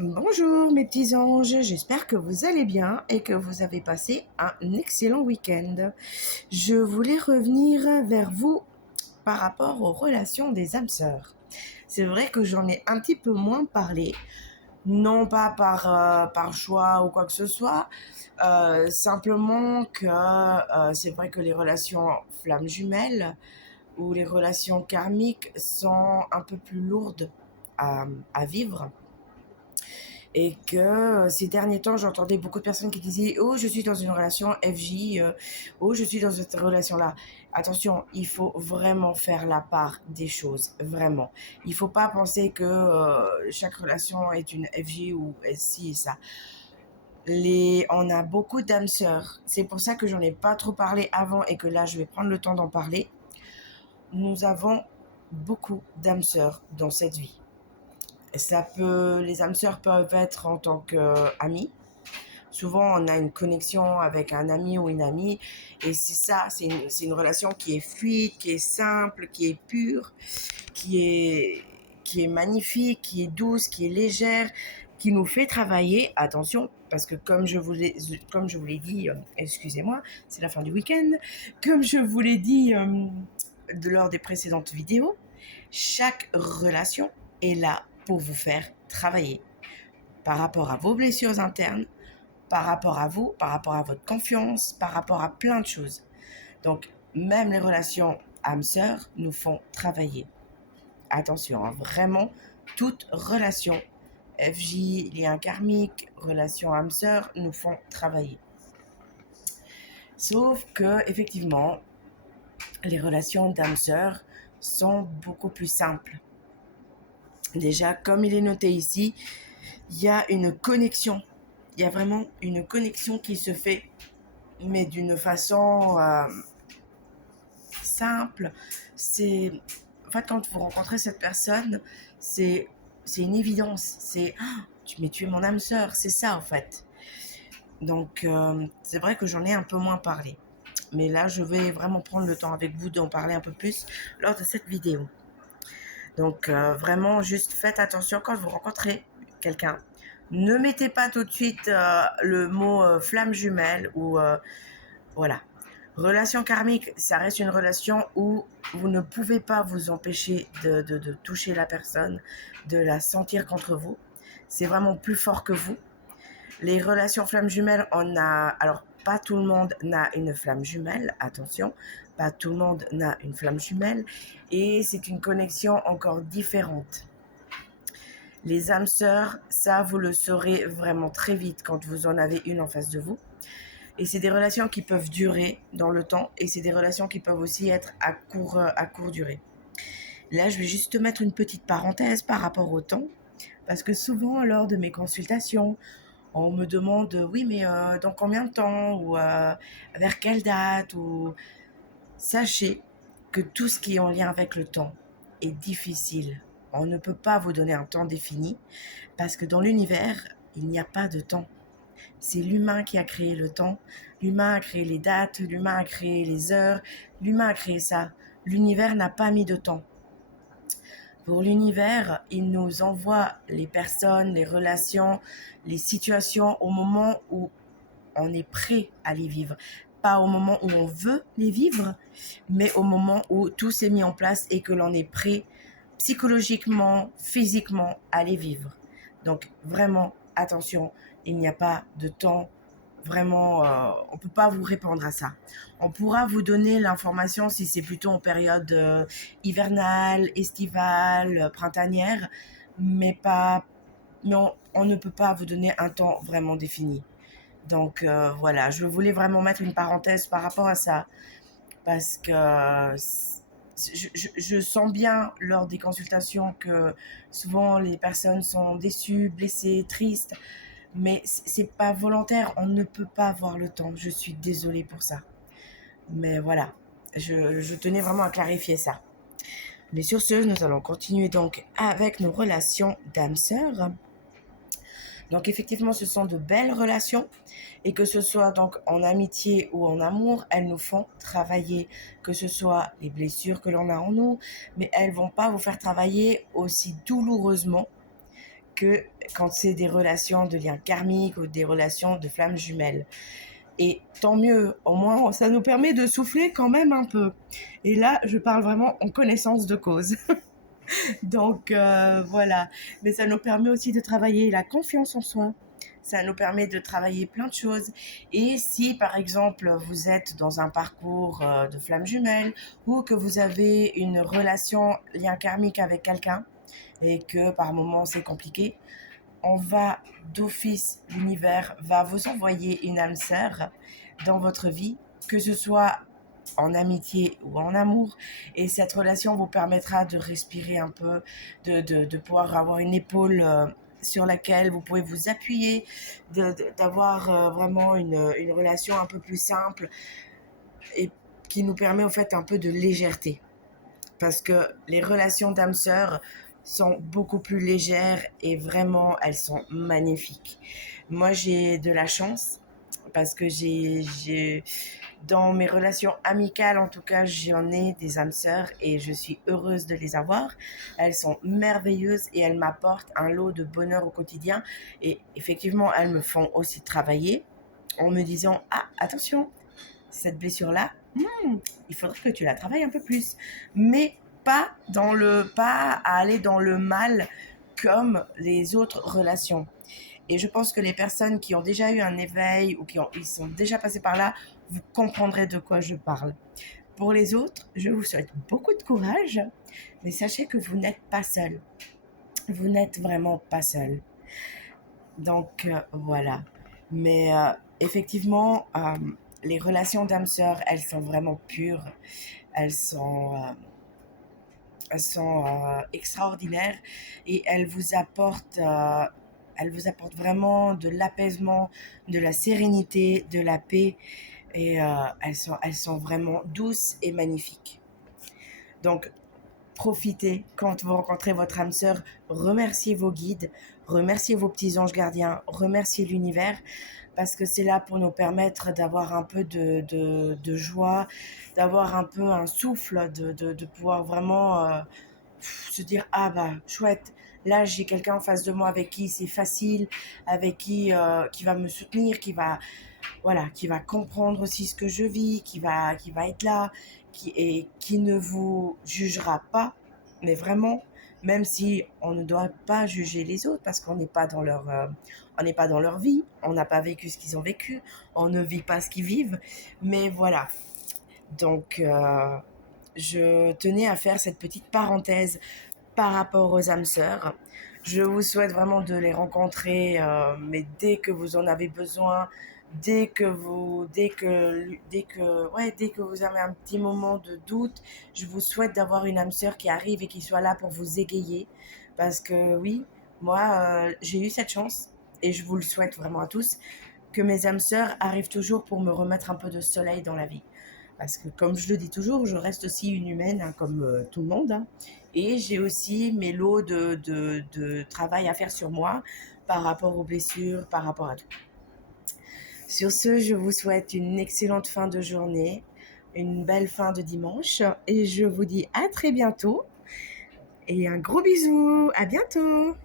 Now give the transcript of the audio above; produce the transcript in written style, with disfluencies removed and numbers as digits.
Bonjour mes petits anges, j'espère que vous allez bien et que vous avez passé un excellent week-end. Je voulais revenir vers vous par rapport aux relations des âmes sœurs. C'est vrai que j'en ai un petit peu moins parlé, non pas par choix ou quoi que ce soit, simplement que c'est vrai que les relations flammes jumelles ou les relations karmiques sont un peu plus lourdes à vivre et que ces derniers temps, j'entendais beaucoup de personnes qui disaient: «Oh, je suis dans une relation FJ, oh, je suis dans cette relation-là». Attention, il faut vraiment faire la part des choses, vraiment. Il ne faut pas penser que chaque relation est une FJ ou ci et ça. On a beaucoup d'âmes sœurs. C'est pour ça que j'en ai pas trop parlé avant et que là, je vais prendre le temps d'en parler. Nous avons beaucoup d'âmes sœurs dans cette vie. Les âmes sœurs peuvent être en tant qu'amis. Souvent, on a une connexion avec un ami ou une amie, et c'est ça, c'est une relation qui est fluide, qui est simple, qui est pure, qui est, qui est magnifique, qui est douce, qui est légère, qui nous fait travailler. Attention, parce que comme je vous l'ai dit, excusez-moi, c'est la fin du week-end, comme je vous l'ai dit lors des précédentes vidéos, chaque relation est là pour vous faire travailler par rapport à vos blessures internes, par rapport à vous, par rapport à votre confiance, par rapport à plein de choses. Donc, même les relations âme-sœur nous font travailler. Attention, hein, vraiment, toute relation, FJ, lien karmique, relation âme-sœur, nous font travailler. Sauf que, effectivement, les relations d'âme-sœur sont beaucoup plus simples. Déjà, comme il est noté ici, il y a une connexion. Il y a vraiment une connexion qui se fait, mais d'une façon simple. En fait, quand vous rencontrez cette personne, c'est, c'est une évidence. C'est, mais tu es mon âme sœur, c'est ça en fait. Donc, c'est vrai que j'en ai un peu moins parlé. Mais là, je vais vraiment prendre le temps avec vous d'en parler un peu plus lors de cette vidéo. Donc, vraiment, juste faites attention quand vous rencontrez quelqu'un. Ne mettez pas tout de suite le mot flamme jumelle ou voilà. Relation karmique, ça reste une relation où vous ne pouvez pas vous empêcher de toucher la personne, de la sentir contre vous. C'est vraiment plus fort que vous. Les relations flammes jumelles, on a... Alors, pas tout le monde n'a une flamme jumelle, attention. Pas tout le monde n'a une flamme jumelle. Et c'est une connexion encore différente. Les âmes sœurs, ça, vous le saurez vraiment très vite quand vous en avez une en face de vous. Et c'est des relations qui peuvent durer dans le temps, et c'est des relations qui peuvent aussi être à court durée. Là, je vais juste te mettre une petite parenthèse par rapport au temps, parce que souvent, lors de mes consultations, on me demande, oui, mais dans combien de temps, ou vers quelle date, ou... Sachez que tout ce qui est en lien avec le temps est difficile. On ne peut pas vous donner un temps défini, parce que dans l'univers, il n'y a pas de temps. C'est l'humain qui a créé le temps, l'humain a créé les dates, l'humain a créé les heures, l'humain a créé ça. L'univers n'a pas mis de temps. Pour l'univers, il nous envoie les personnes, les relations, les situations au moment où on est prêt à les vivre. Pas au moment où on veut les vivre, mais au moment où tout s'est mis en place et que l'on est prêt psychologiquement, physiquement à les vivre. Donc vraiment, attention, il n'y a pas de temps. Vraiment, on ne peut pas vous répondre à ça. On pourra vous donner l'information si c'est plutôt en période hivernale, estivale, printanière, mais pas, non, on ne peut pas vous donner un temps vraiment défini. Donc voilà, je voulais vraiment mettre une parenthèse par rapport à ça, parce que je sens bien lors des consultations que souvent les personnes sont déçues, blessées, tristes, mais c'est pas volontaire, on ne peut pas avoir le temps, je suis désolée pour ça. Mais voilà, je tenais vraiment à clarifier ça. Mais sur ce, nous allons continuer donc avec nos relations d'âme-sœur. Donc effectivement, ce sont de belles relations, et que ce soit donc en amitié ou en amour, elles nous font travailler, que ce soit les blessures que l'on a en nous, mais elles vont pas vous faire travailler aussi douloureusement que quand c'est des relations de liens karmiques ou des relations de flammes jumelles. Et tant mieux, au moins ça nous permet de souffler quand même un peu. Et là, je parle vraiment en connaissance de cause. Donc voilà, mais ça nous permet aussi de travailler la confiance en soi. Ça nous permet de travailler plein de choses. Et si, par exemple, vous êtes dans un parcours de flamme jumelle ou que vous avez une relation lien karmique avec quelqu'un et que par moments c'est compliqué, on va d'office, l'univers va vous envoyer une âme sœur dans votre vie, que ce soit en amitié ou en amour. Et cette relation vous permettra de respirer un peu, de pouvoir avoir une épaule sur laquelle vous pouvez vous appuyer, d'avoir vraiment une relation un peu plus simple et qui nous permet en fait un peu de légèreté. Parce que les relations d'âme sœur sont beaucoup plus légères et vraiment elles sont magnifiques. Moi j'ai de la chance parce que dans mes relations amicales, en tout cas, j'en ai des âmes sœurs et je suis heureuse de les avoir. Elles sont merveilleuses et elles m'apportent un lot de bonheur au quotidien. Et effectivement, elles me font aussi travailler en me disant, ah, attention, cette blessure-là, il faudrait que tu la travailles un peu plus. Mais pas à aller dans le mal comme les autres relations. Et je pense que les personnes qui ont déjà eu un éveil ou ils sont déjà passés par là, vous comprendrez de quoi je parle. Pour les autres, je vous souhaite beaucoup de courage, mais sachez que vous n'êtes pas seul. Vous n'êtes vraiment pas seul. Donc voilà. Mais effectivement, les relations d'âme-sœur, elles sont vraiment pures. Elles sont, euh, elles sont extraordinaires et elles vous apportent vraiment de l'apaisement, de la sérénité, de la paix et elles sont vraiment douces et magnifiques. Donc profitez quand vous rencontrez votre âme sœur, remerciez vos guides, remerciez vos petits anges gardiens, remerciez l'univers parce que c'est là pour nous permettre d'avoir un peu de joie, d'avoir un peu un souffle, de pouvoir vraiment se dire ah bah chouette, là j'ai quelqu'un en face de moi avec qui c'est facile, avec qui va me soutenir, qui va comprendre aussi ce que je vis, qui va être là, qui ne vous jugera pas, mais vraiment, même si on ne doit pas juger les autres parce qu'on n'est pas dans on n'est pas dans leur vie, on n'a pas vécu ce qu'ils ont vécu, on ne vit pas ce qu'ils vivent, mais voilà. Donc, je tenais à faire cette petite parenthèse par rapport aux âmes sœurs. Je vous souhaite vraiment de les rencontrer, mais dès que vous en avez besoin, dès que vous avez un petit moment de doute, je vous souhaite d'avoir une âme sœur qui arrive et qui soit là pour vous égayer. Parce que oui, moi, j'ai eu cette chance et je vous le souhaite vraiment à tous que mes âmes sœurs arrivent toujours pour me remettre un peu de soleil dans la vie. Parce que comme je le dis toujours, je reste aussi une humaine hein, comme tout le monde. Hein. Et j'ai aussi mes lots de travail à faire sur moi par rapport aux blessures, par rapport à tout. Sur ce, je vous souhaite une excellente fin de journée, une belle fin de dimanche et je vous dis à très bientôt et un gros bisou, à bientôt.